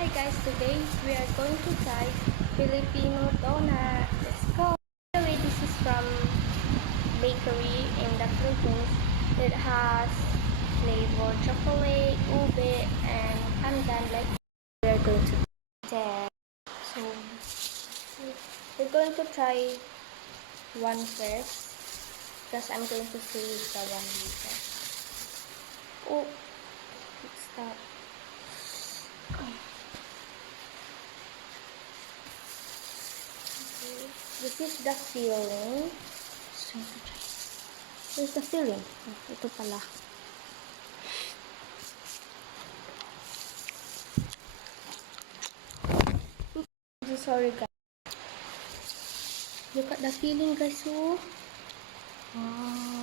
Hi guys, today we are going to try Filipino donut. Let's go! By the way, this is from bakery in the Philippines. It has flavor chocolate, ube, and pandan. Like we are going to test. So we're going to try one first because I'm going to save the one later. Oh, stop. This is the filling. Here's the filling. Oh, ito pala. Sorry guys. Look at the filling guys. Oh. Wow.